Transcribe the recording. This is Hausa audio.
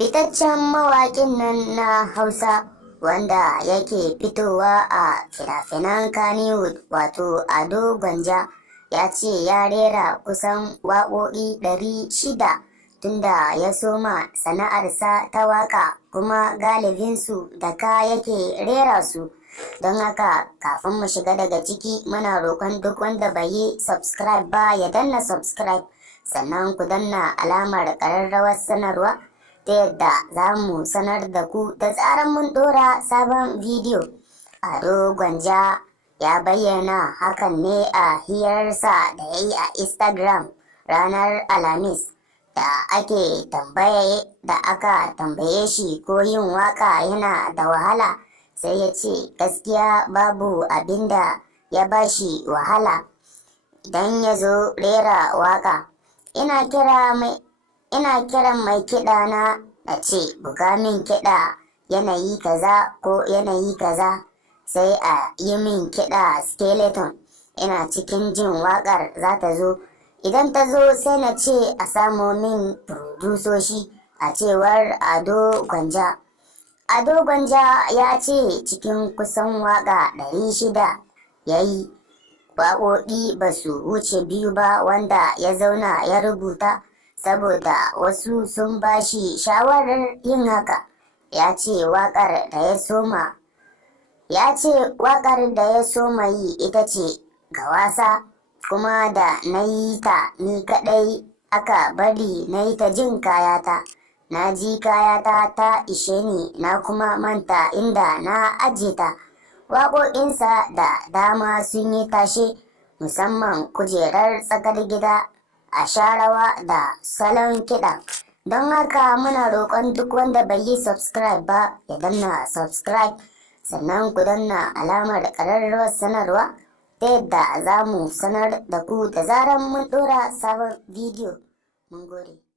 Fitaccen mawaƙin nan na Hausa wanda yake fitowa a fina-finan Kannywood wato Ado Gwanja ya ce ya rera kusan waƙoƙi 600 tunda ya soma sana'arsa ta waƙa, kuma galibinsu da ka yake rera su. Don haka kafin mu shiga daga ciki, muna roƙon duk wanda bai yi subscribe ba ya danna subscribe, sannan ku danna alamar ƙararrawar sanarwa ta yadda za mu sanar da ku da tsarin mun ɗora sabon bidiyo. Ado Gwanja ya bayyana hakan ne a hirarsa da ya yi a Instagram ranar Alhamis, da aka tambaye shi ko yin waka yana da wahala, sai ya ce gaskiya babu abin da ya bashi wahala idan ya zo rera waka. Ina kiran mai kiɗa na ce buga min kiɗa yanayi kaza ko yanayi kaza, sai a yi min kiɗa skeleton. Ina cikin jin waƙar za ta zo, idan ta zo sai na ce a samo min furodusoshi, a cewar Ado Gwanja. Ado Gwanja ya ce cikin kusan waƙa 600 ya yi, waƙoƙi ba su wuce 2 ba wanda ya zauna ya rubuta, saboda wasu sun ba shi shawarar yin haka. Ya ce waƙar da ya soma yi ita ce ga wasa, kuma da na yi ta ni kaɗai aka bari na yi ta jin kayata. Na ji kayata ta ishe ni, na kuma manta inda na aje ta. Waƙoƙinsa da dama sun yi tashe, musamman kujerar tsakar gida, a sharawa da salon kiɗa. Don haka muna roƙon duk wanda bai yi subscribe ba ya danna subscribe, sannan ku danna alamar ƙararrawar sanarwa ta yadda za mu sanar da ku da zaran mun ɗora sabon bidiyo. Mun gode.